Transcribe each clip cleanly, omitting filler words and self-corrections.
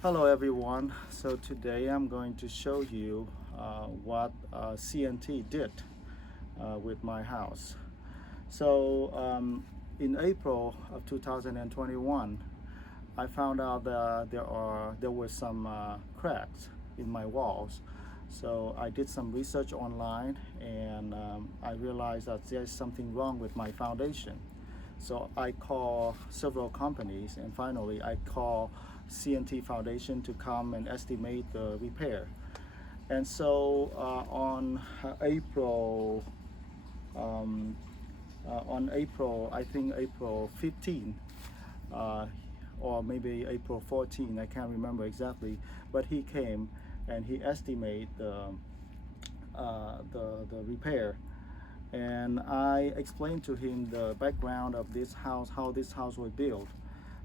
Hello everyone. So today I'm going to show you what CNT did with my house. So in April of 2021, I found out that there were some cracks in my walls. So I did some research online and I realized that there's something wrong with my foundation. So I call several companies and finally I call CNT Foundation to come and estimate the repair. And so um, on April, I think April 15, uh, or maybe April 14, I can't remember exactly, but he came and he estimated the repair. And I explained to him the background of this house, how this house was built.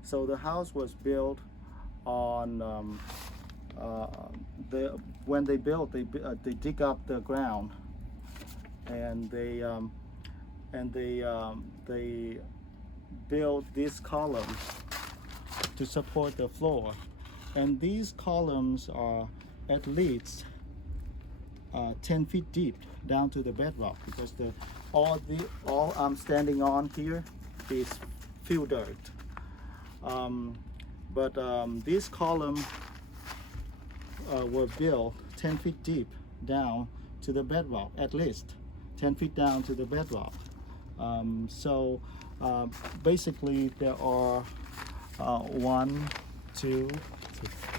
So the house was built on uh, when they built, they dig up the ground and they built these columns to support the floor, and these columns are at least 10 feet deep down to the bedrock because all I'm standing on here is field dirt. But these columns were built 10 feet deep down to the bedrock, at least 10 feet down to the bedrock. So basically there are one, two,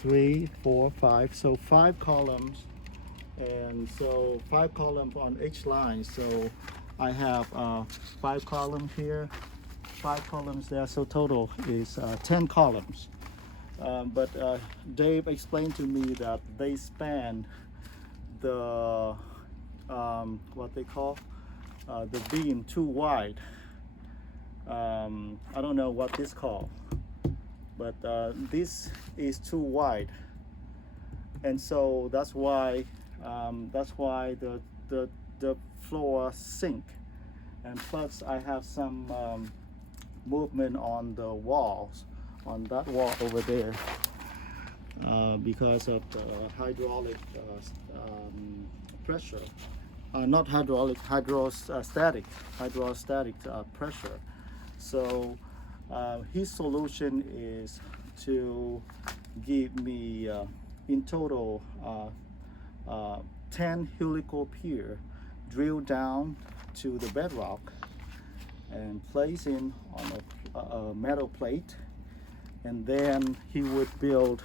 three, four, five, so five columns, and so five columns on each line. So I have five columns here, five columns there, so total is 10 columns. But Dave explained to me that they span the what they call the beam too wide. I don't know what this called, but this is too wide, and so that's why the floor sink. And plus I have some movement on the walls, on that wall over there, because of the hydraulic pressure. Not hydraulic, hydrostatic pressure. So his solution is to give me in total 10 helical pier drilled down to the bedrock and placed in on a metal plate, and then he would build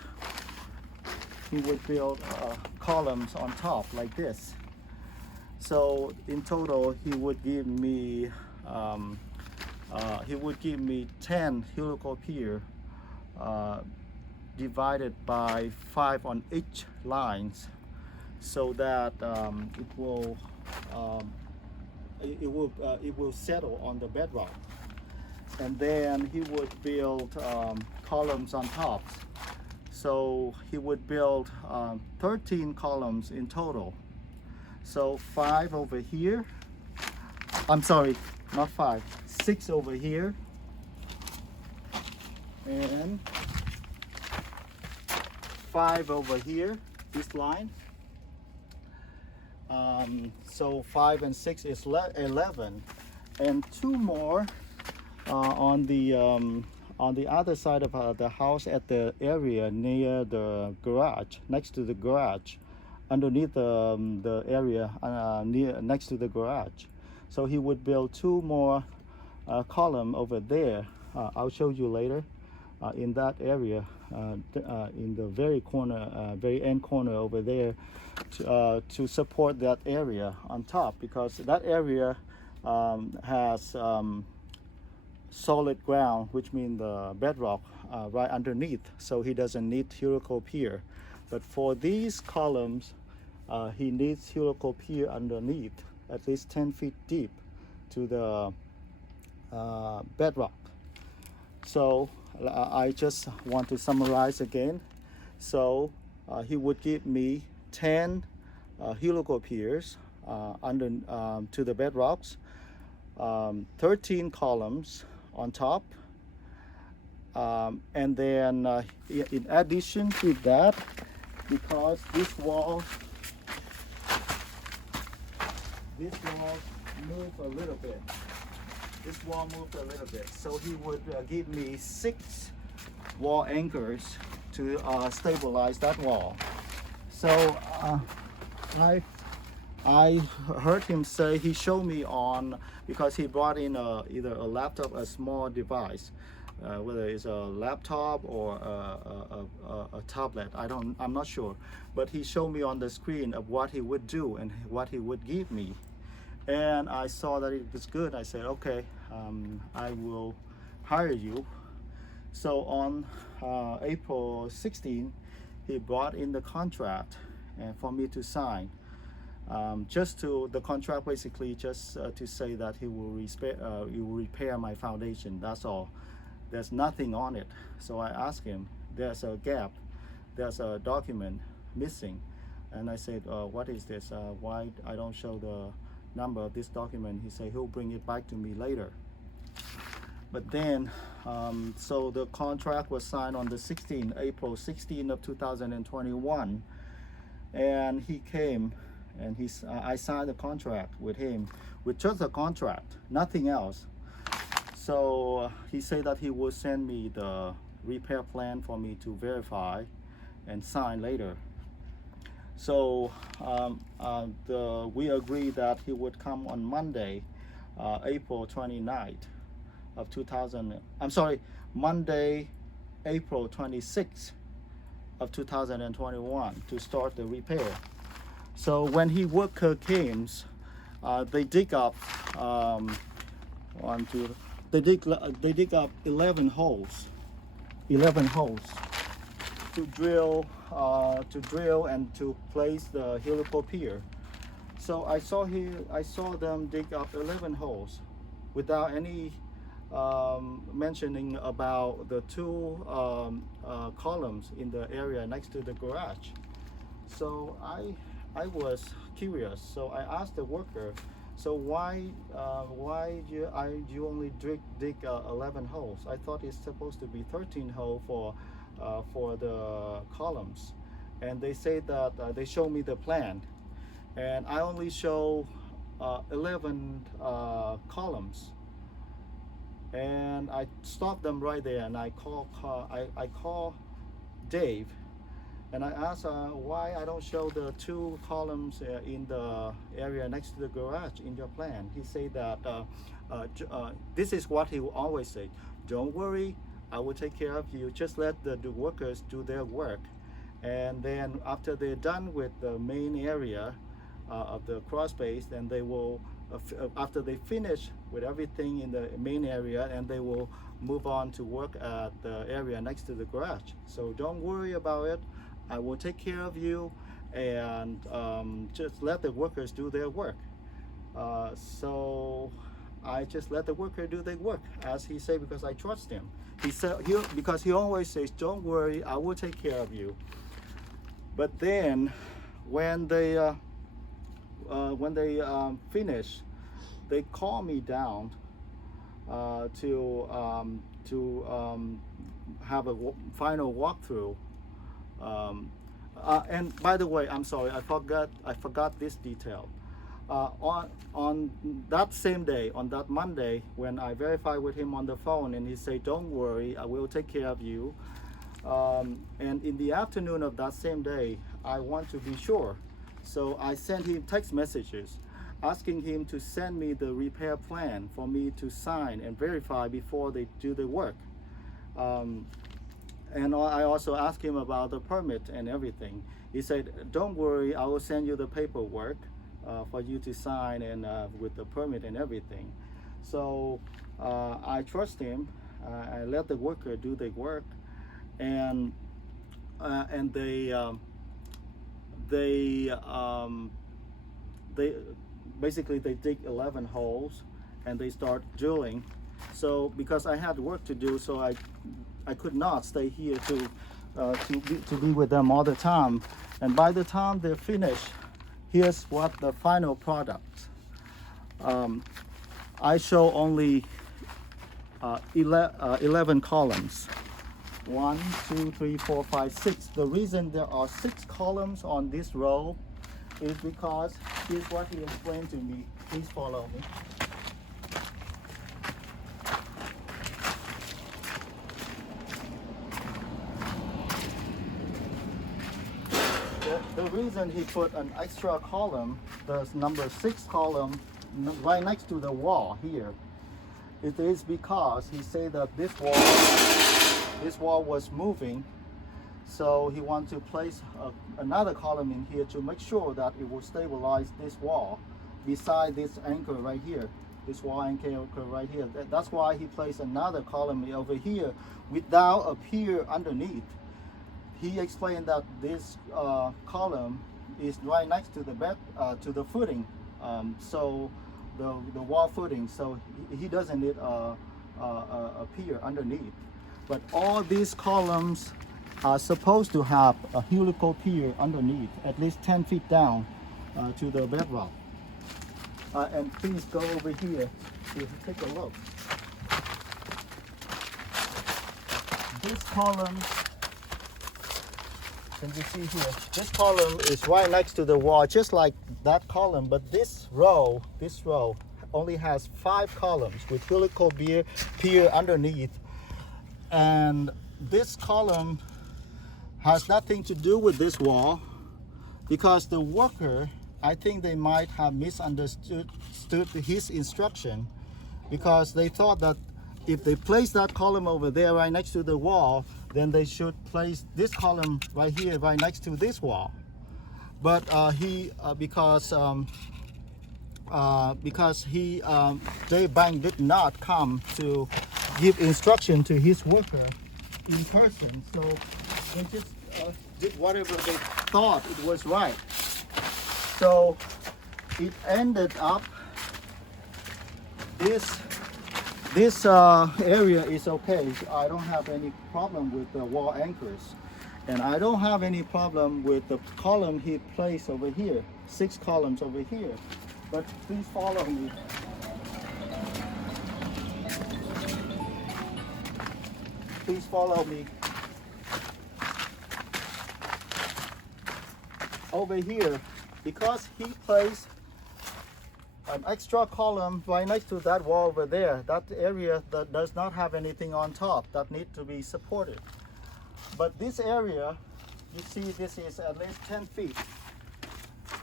columns on top like this. So in total he would give me 10 helical pier divided by 5 on each lines, so that it will settle on the bedrock. And then he would build columns on top. So he would build 13 columns in total. So 5 over here. I'm sorry, not 5. 6 over here. And 5 over here, this line. So 5 and 6 is 11. And 2 more on the other side of the house, at the area near the garage, next to the garage, underneath the area next to the garage. So he would build 2 more column over there. I'll show you later. In that area, in the very corner, very end corner over there, to support that area on top, because that area has solid ground, which means the bedrock right underneath, so he doesn't need helical pier. But for these columns, he needs helical pier underneath, at least 10 feet deep to the bedrock. So I just want to summarize again. So he would give me 10 helical piers under to the bedrocks, 13 columns on top, And then in addition to that, because this wall moved a little bit. This wall moved a little bit, so he would give me 6 wall anchors to stabilize that wall. So I heard him say, he showed me on, because he brought in either a laptop, a small device, whether it's a laptop or a tablet. I'm not sure, but he showed me on the screen of what he would do and what he would give me. And I saw that it was good. I said, okay, I will hire you. So on April 16, he brought in the contract and for me to sign. The contract basically just to say that he will repair my foundation. That's all. There's nothing on it. So I asked him, there's a gap, there's a document missing. And I said, what is this? Why I don't show the number of this document? He said he'll bring it back to me later. But then, so the contract was signed on the 16th, April 16 of 2021. And he came and I signed the contract with him, with just a contract, nothing else. So he said that he would send me the repair plan for me to verify and sign later. So we agreed that he would come on Monday, April 29th of 2000. I'm sorry, Monday, April 26th of 2021 to start the repair. So when he worker came, they dig up they dig up 11 holes to drill and to place the helical pier. So I saw them dig up 11 holes without any mentioning about the 2 columns in the area next to the garage. So I was curious, so I asked the worker, so why you only dig 11 holes? I thought it's supposed to be 13 holes for the columns. And they say that they show me the plan, and I only show 11 columns. And I stopped them right there, and I call Dave, and I asked why I don't show the 2 columns in the area next to the garage in your plan. He said that this is what he will always say: don't worry, I will take care of you. Just let the workers do their work, and then after they're done with the main area of the cross space, then they will, after they finish with everything in the main area, and they will move on to work at the area next to the garage. So don't worry about it. I will take care of you, and just let the workers do their work. So I just let the worker do their work, as he said, because I trust him. He said, because he always says, don't worry, I will take care of you. But then when they finish, they call me down to have a final walkthrough. And by the way, I'm sorry, I forgot this detail. On that same day, on that Monday, when I verified with him on the phone, and he said, don't worry, I will take care of you. And in the afternoon of that same day, I want to be sure. So I sent him text messages asking him to send me the repair plan for me to sign and verify before they do the work. And I also asked him about the permit and everything. He said, don't worry, I will send you the paperwork for you to sign, and with the permit and everything. So I trust him. I let the worker do the work, and they basically they dig 11 holes and they start drilling. So because I had work to do, so I could not stay here to be with them all the time. And by the time they're finished, here's what the final product. I show only 11 columns. 1, 2, 3, 4, 5, 6. The reason there are 6 columns on this row is because here's what he explained to me. Please follow me. The reason he put an extra column, the number 6 column, right next to the wall here, it is because he said that this wall was moving, so he wanted to place another column in here to make sure that it will stabilize this wall beside this anchor right here, this wall anchor right here. That's why he placed another column over here without a pier underneath. He explained that this column is right next to the bed, to the footing, so the wall footing. So he doesn't need a pier underneath. But all these columns are supposed to have a helical pier underneath, at least 10 feet down to the bedrock. And please go over here to take a look. This column, can you see here? This column is right next to the wall, just like that column, but this row only has 5 columns with helical pier underneath. And this column has nothing to do with this wall, because the worker, I think they might have misunderstood his instruction, because they thought that if they place that column over there right next to the wall, then they should place this column right here, right next to this wall. But Dave Bank did not come to give instruction to his worker in person, so they just did whatever they thought it was right. So it ended up this area is okay. I don't have any problem with the wall anchors, and I don't have any problem with the column he placed over here, 6 columns over here. But please follow me. Please follow me. Over here, because he placed an extra column right next to that wall over there, that area that does not have anything on top that need to be supported. But this area, you see, this is at least 10 feet.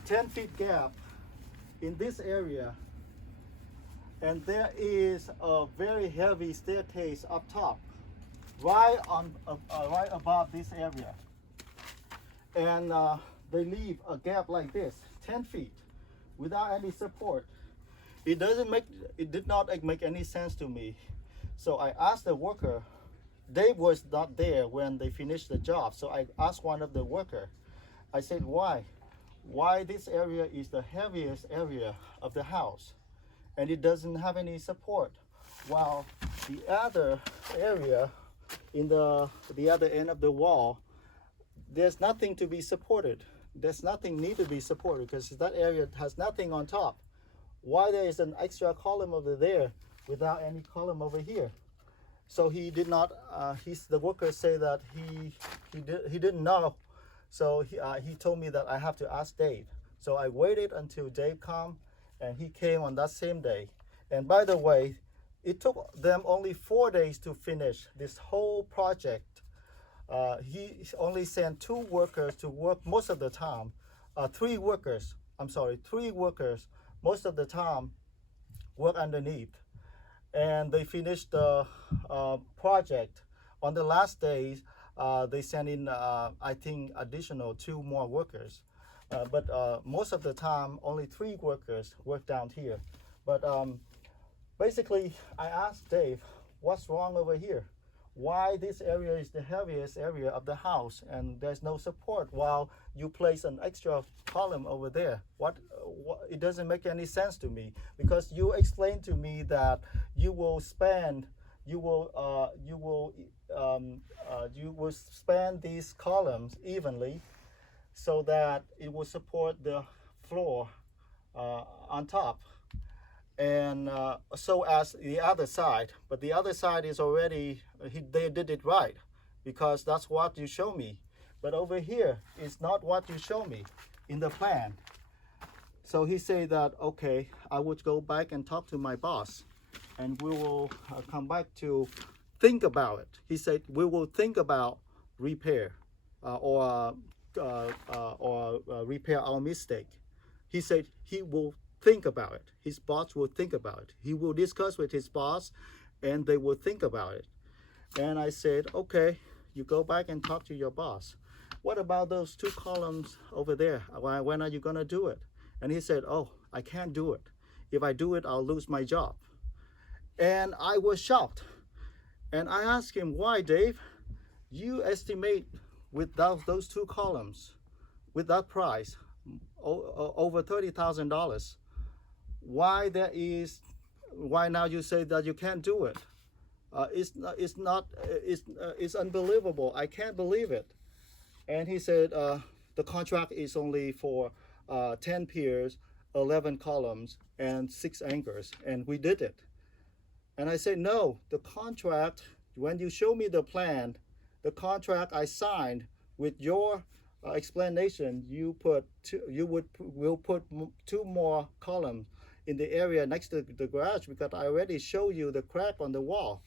10 feet gap in this area, and there is a very heavy staircase up top, right above this area, and they leave a gap like this, 10 feet, without any support. It did not make any sense to me. So I asked the worker. Dave was not there when they finished the job, so I asked one of the worker. I said, why this area is the heaviest area of the house, and it doesn't have any support, while the other area in the other end of the wall, there's nothing to be supported. There's nothing need to be supported because that area has nothing on top. Why there is an extra column over there without any column over here? So he did not. The worker say that he didn't know. So he told me that I have to ask Dave. So I waited until Dave come, and he came on that same day. And by the way, it took them only 4 days to finish this whole project. He only sent 2 workers to work most of the time. 3 workers most of the time work underneath. And they finished the project. On the last days, they sent in, I think, additional 2 more workers. But most of the time, only 3 workers work down here. But basically, I asked Dave, what's wrong over here? Why this area is the heaviest area of the house and there's no support while you place an extra column over there? It doesn't make any sense to me, because you explained to me that you will span these columns evenly so that it will support the floor on top, and so as the other side. But the other side is already, they did it right, because that's what you show me. But over here is not what you show me in the plan. So he said that, okay, I would go back and talk to my boss, and we will come back to think about it. He said, we will think about repair or repair our mistake. He said he will think about it. His boss will think about it. He will discuss with his boss, and they will think about it. And I said, okay, you go back and talk to your boss. What about those 2 columns over there? When are you gonna do it? And he said, oh, I can't do it. If I do it, I'll lose my job. And I was shocked. And I asked him, why, Dave? You estimate with those 2 columns, with that price, over $30,000. Why now you say that you can't do it? It's unbelievable. I can't believe it. And he said, the contract is only for 10 piers, 11 columns, and 6 anchors, and we did it. And I said, no, the contract, when you show me the plan, the contract I signed with your explanation, will put 2 more columns in the area next to the garage, because I already showed you the crack on the wall,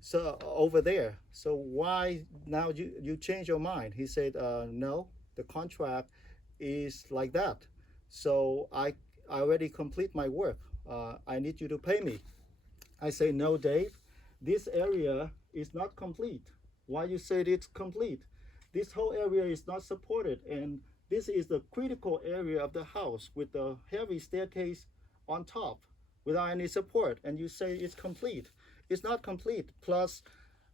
so over there. So why now you change your mind? He said, no, the contract is like that. So I already complete my work. I need you to pay me. I say, no, Dave, this area is not complete. Why you said it's complete? This whole area is not supported, and this is the critical area of the house with the heavy staircase on top without any support, and you say it's complete. It's not complete. Plus,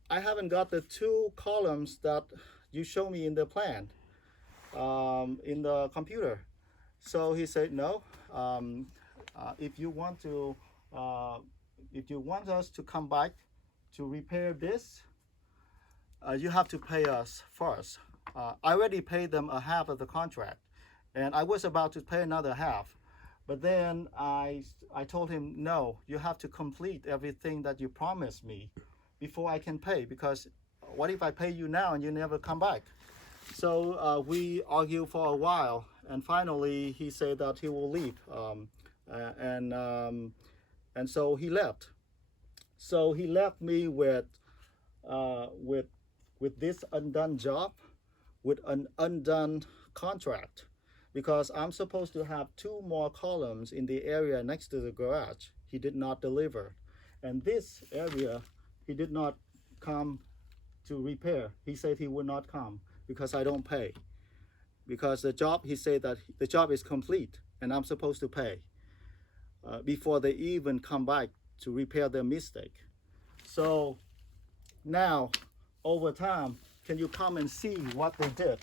I haven't got the 2 columns that you show me in the plan, in the computer. So he said, no, if you want us to come back to repair this, you have to pay us first. I already paid them a half of the contract, and I was about to pay another half. But then I told him, no, you have to complete everything that you promised me before I can pay, because what if I pay you now and you never come back? So we argued for a while, and finally he said that he will leave, and so he left. So he left me with this undone job, with an undone contract, because I'm supposed to have 2 more columns in the area next to the garage. He did not deliver. And this area, he did not come to repair. He said he would not come because I don't pay. Because the job, he said that the job is complete and I'm supposed to pay before they even come back to repair their mistake. So now, over time, can you come and see what they did?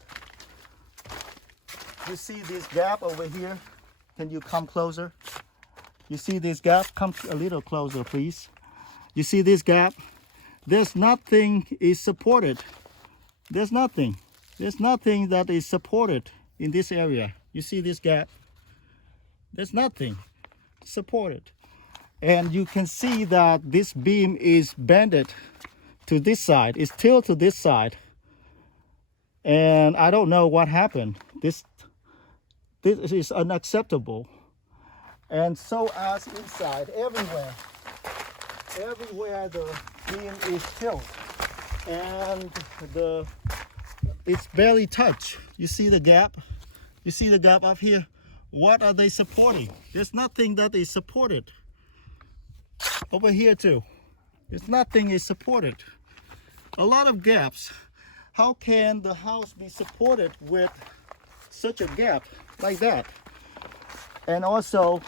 You see this gap over here? Can you come closer? You see this gap? Come a little closer, please. You see this gap? There's nothing is supported. There's nothing. There's nothing that is supported in this area. You see this gap? There's nothing supported. And you can see that this beam is bended to this side. It's tilted to this side. And I don't know what happened. This is unacceptable. And so as inside, everywhere the beam is tilted, and it's barely touched. You see the gap? You see the gap up here? What are they supporting? There's nothing that is supported. Over here too, there's nothing is supported. A lot of gaps. How can the house be supported with such a gap like that? And also,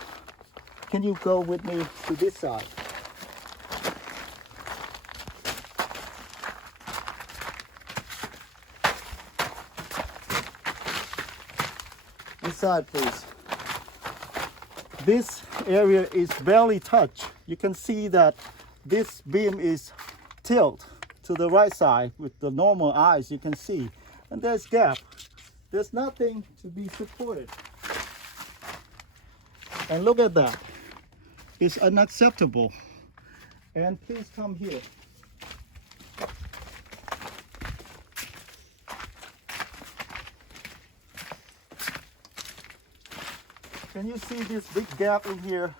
can you go with me to this side? This side, please. This area is barely touched. You can see that this beam is tilted to the right side with the normal eyes, you can see. And there's gap. There's nothing to be supported. And look at that. It's unacceptable. And please come here. Can you see this big gap in here?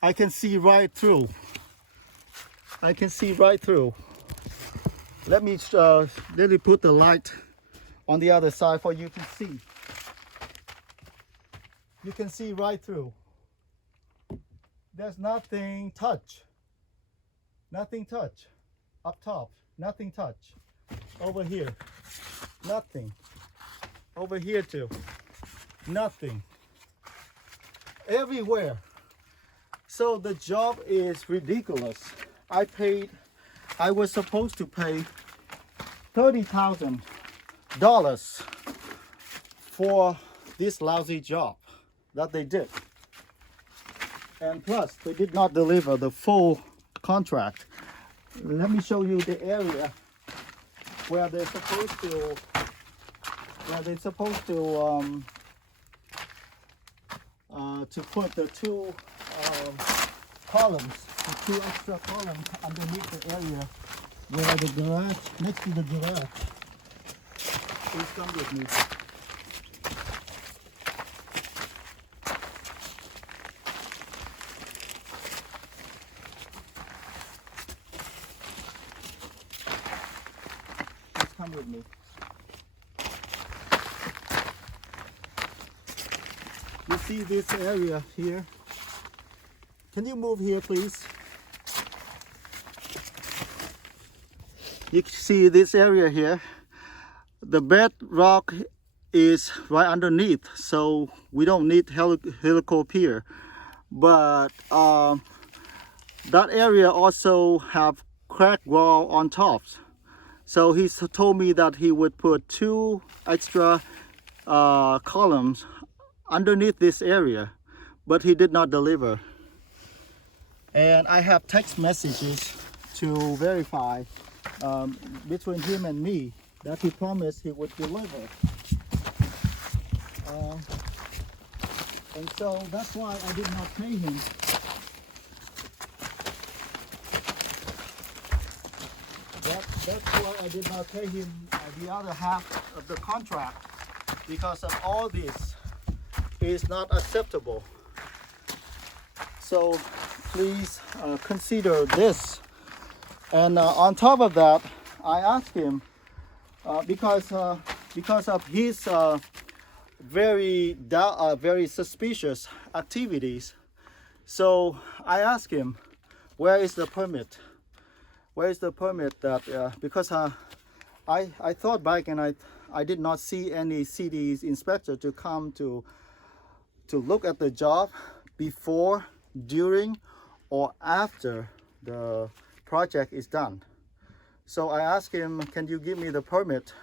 I can see right through. I can see right through. Let me put the light on the other side for you to see. You can see right through. There's nothing touch. Nothing touch. Up top, nothing touch. Over here, nothing. Over here too, nothing. Everywhere. So the job is ridiculous. I was supposed to pay $30,000 for this lousy job that they did. And plus, they did not deliver the full contract. Let me show you the area where they're supposed to put the two columns, the two extra columns underneath the area where the garage, next to the garage. Please come with me. Please come with me. You see this area here? Can you move here, please? You see this area here? The bedrock is right underneath, so we don't need helical pier. But that area also have crack wall on top. So he told me that he would put two extra columns underneath this area, but he did not deliver. And I have text messages to verify between him and me that he promised he would deliver. And so that's why I did not pay him. That's why I did not pay him the other half of the contract, because of all this is not acceptable. So please consider this. And on top of that, I asked him because of his very suspicious activities. So I asked him, where is the permit? Where is the permit that because I thought back and I did not see any city's inspector to come to look at the job before, during, or after the project is done. So I asked him, can you give me the permit?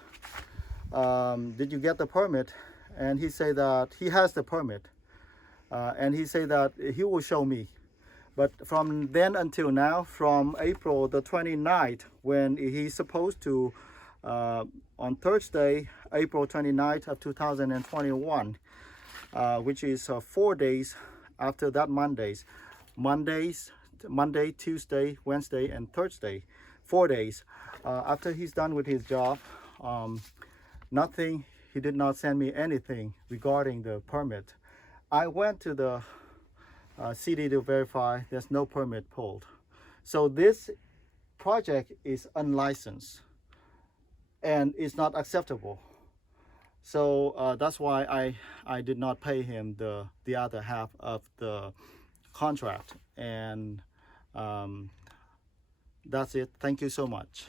Did you get the permit? And he said that he has the permit. And he said that he will show me. But from then until now, from April the 29th, when he's supposed to, on Thursday, April 29th of 2021, which is 4 days after that Monday, Tuesday, Wednesday, and Thursday, 4 days. After he's done with his job, nothing, he did not send me anything regarding the permit. I went to the city to verify, there's no permit pulled. So this project is unlicensed and it's not acceptable. So that's why I did not pay him the other half of the contract. And that's it. Thank you so much.